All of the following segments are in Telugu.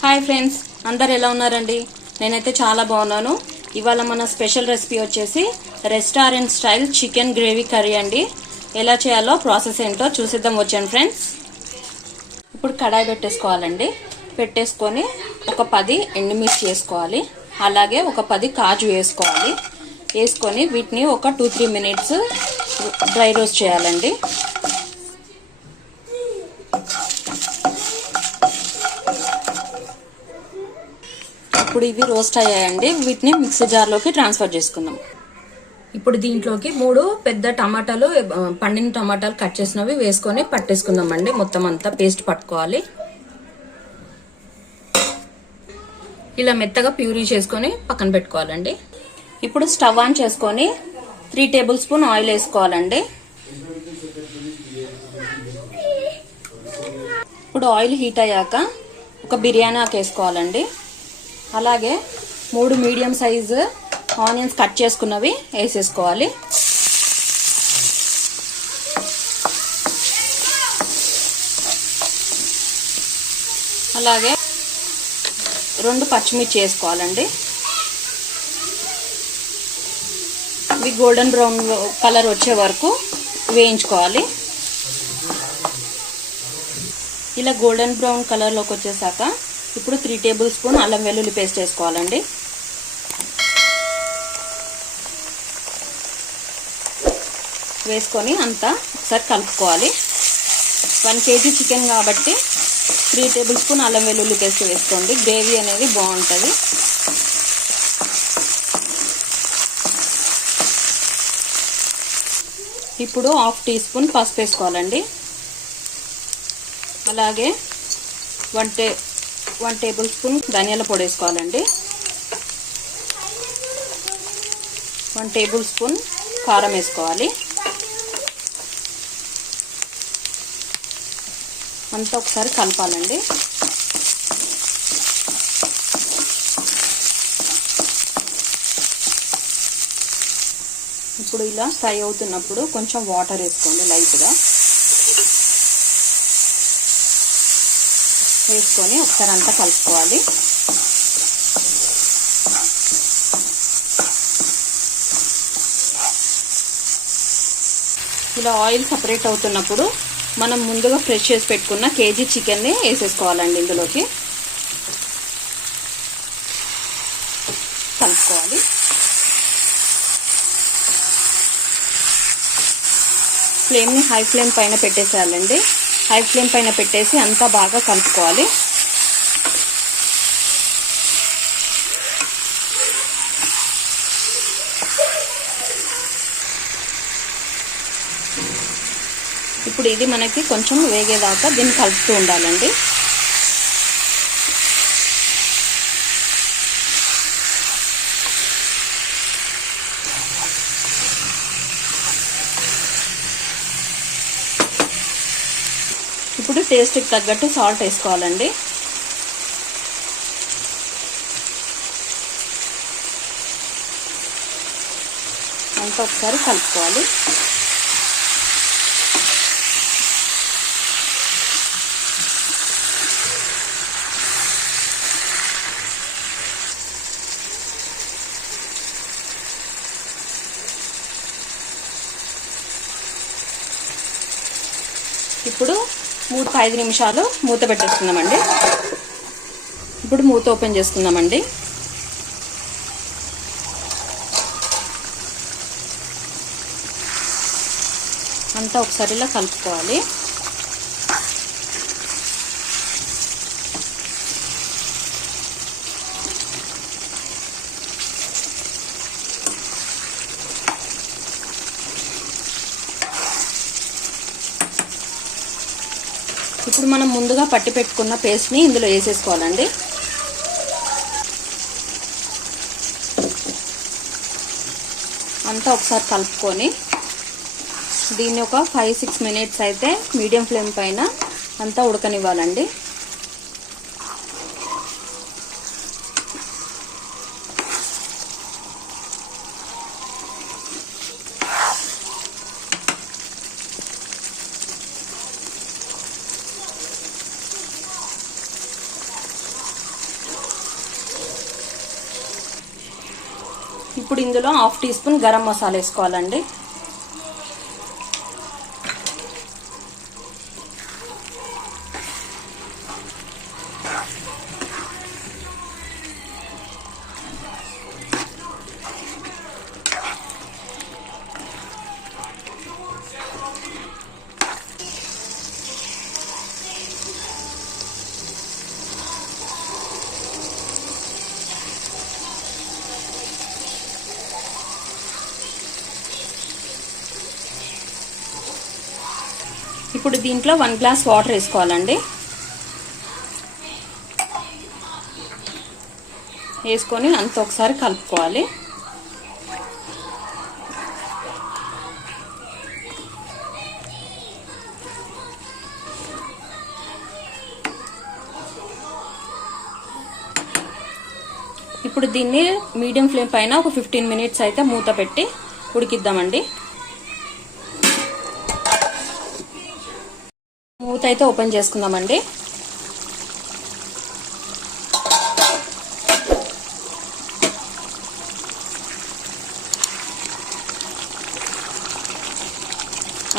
హాయ్ ఫ్రెండ్స్, అందరు ఎలా ఉన్నారండి? నేనైతే చాలా బాగున్నాను. ఇవాళ మన స్పెషల్ రెసిపీ వచ్చేసి restaurant style chicken gravy curry అండి. ఎలా చేయాలో ప్రాసెస్ ఏంటో చూసిద్దాం వచ్చాను ఫ్రెండ్స్. ఇప్పుడు కడాయి పెట్టేసుకోవాలండి. పెట్టేసుకొని ఒక 10 ఎండుమిర్చి వేసుకోవాలి. అలాగే ఒక 10 కాజు వేసుకోవాలి. వేసుకొని వీటిని ఒక 2-3 మినిట్స్ డ్రై రోస్ట్ చేయాలండి. ఇప్పుడు ఇవి రోస్ట్ అయ్యాయండి. వీటిని మిక్సీ జార్లోకి ట్రాన్స్ఫర్ చేసుకుందాం. ఇప్పుడు దీంట్లోకి 3 పెద్ద టమాటాలు, పండిన టమాటాలు కట్ చేసినవి వేసుకొని పట్టేసుకుందాం అండి. మొత్తం అంతా పేస్ట్ పట్టుకోవాలి. ఇలా మెత్తగా ప్యూరీ చేసుకొని పక్కన పెట్టుకోవాలండి. ఇప్పుడు స్టవ్ ఆన్ చేసుకొని 3 టేబుల్ స్పూన్ ఆయిల్ వేసుకోవాలండి. ఇప్పుడు ఆయిల్ హీట్ అయ్యాక ఒక బిర్యానీ ఆకు వేసుకోవాలండి. అలాగే 3 మీడియం సైజు ఆనియన్స్ కట్ చేసుకున్నవి వేసేసుకోవాలి. అలాగే 2 పచ్చిమిర్చి వేసుకోవాలండి. ఇవి గోల్డెన్ బ్రౌన్ కలర్ వచ్చే వరకు వేయించుకోవాలి. ఇలా గోల్డెన్ బ్రౌన్ కలర్లోకి వచ్చేసాక ఇప్పుడు 3 టేబుల్ స్పూన్ అల్లం వెల్లుల్లి పేస్ట్ వేసుకోవాలండి. వేసుకొని అంతా ఒకసారి కలుపుకోవాలి. 1 కేజీ చికెన్ కాబట్టి 3 టేబుల్ స్పూన్ అల్లం వెల్లుల్లి పేస్ట్ వేసుకోండి. గ్రేవీ అనేది బాగుంటుంది. ఇప్పుడు 1/2 టీ స్పూన్ పసుపు వేసుకోవాలండి. అలాగే 1 టేబుల్ స్పూన్ ధనియాల పొడి వేసుకోవాలండి. 1 టేబుల్ స్పూన్ కారం వేసుకోవాలి. అంతా ఒకసారి కలపాలండి. ఇప్పుడు ఇలా ఫ్రై అవుతున్నప్పుడు కొంచెం వాటర్ వేసుకోండి. లైట్గా వేసుకొని ఒకసారి అంతా కలుపుకోవాలి. ఇలా ఆయిల్ సపరేట్ అవుతున్నప్పుడు మనం ముందుగా ఫ్రెష్ చేసి పెట్టుకున్న కేజీ చికెన్ని వేసేసుకోవాలండి. ఇందులోకి కలుపుకోవాలి. ఫ్లేమ్ని హై ఫ్లేమ్ పైన పెట్టేసేయాలండి. హై ఫ్లేమ్ పైన పెట్టేసి అంతా బాగా కలుపుకోవాలి. ఇప్పుడు ఇది మనకి కొంచెం వేగేదాకా దీన్ని కలుపుతూ ఉండాలండి. ఇప్పుడు టేస్ట్కి తగ్గట్టు సాల్ట్ వేసుకోవాలండి. అంతా ఒకసారి కలుపుకోవాలి. ఇప్పుడు 3-5 నిమిషాలు మూత పెట్టేసుకుందామండి. ఇప్పుడు మూత ఓపెన్ చేసుకుందామండి. అంతా ఒకసారి ఇలా కలుపుకోవాలి. ఇప్పుడు మనం ముందుగా పట్టి పెట్టుకున్న పేస్ట్ని ఇందులో వేసేసుకోవాలండి. అంతా ఒకసారి కలుపుకొని దీన్ని ఒక 5-6 మినిట్స్ అయితే మీడియం ఫ్లేమ్ పైన అంతా ఉడకనివ్వాలండి. ఇప్పుడు ఇందులో 1/2 టీ స్పూన్ గరం మసాలా వేసుకోవాలండి. ఇప్పుడు దీంట్లో 1 గ్లాస్ వాటర్ వేసుకోవాలండి. వేసుకొని అంత ఒకసారి కలుపుకోవాలి. ఇప్పుడు దీన్ని మీడియం ఫ్లేమ్ పైన ఒక 15 మినిట్స్ అయితే మూత పెట్టి ఉడికిద్దామండి. మూత అయితే ఓపెన్ చేసుకుందామండి.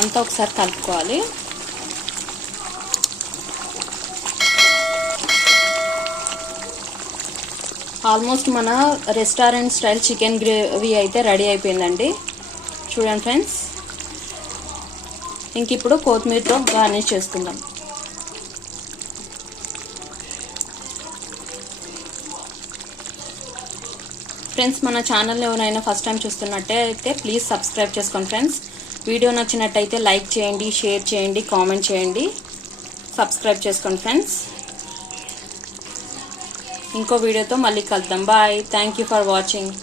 అంతా ఒకసారి కలుపుకోవాలి. ఆల్మోస్ట్ మన రెస్టారెంట్ స్టైల్ చికెన్ గ్రేవీ అయితే రెడీ అయిపోయిందండి. చూడండి ఫ్రెండ్స్. ఇంక ఇప్పుడు కొత్తిమీరతో గార్నిష్ చేసుకుందాం. ఫ్రెండ్స్, మన ఛానల్ ఎవరైనా ఫస్ట్ టైం చూస్తున్నట్టయితే ప్లీజ్ సబ్స్క్రైబ్ చేసుకోండి ఫ్రెండ్స్. వీడియో నచ్చినట్టయితే లైక్ చేయండి, షేర్ చేయండి, కామెంట్ చేయండి, సబ్స్క్రైబ్ చేసుకోండి ఫ్రెండ్స్. ఇంకో వీడియోతో మళ్ళీ కలుద్దాం. Bye. Thank you for watching.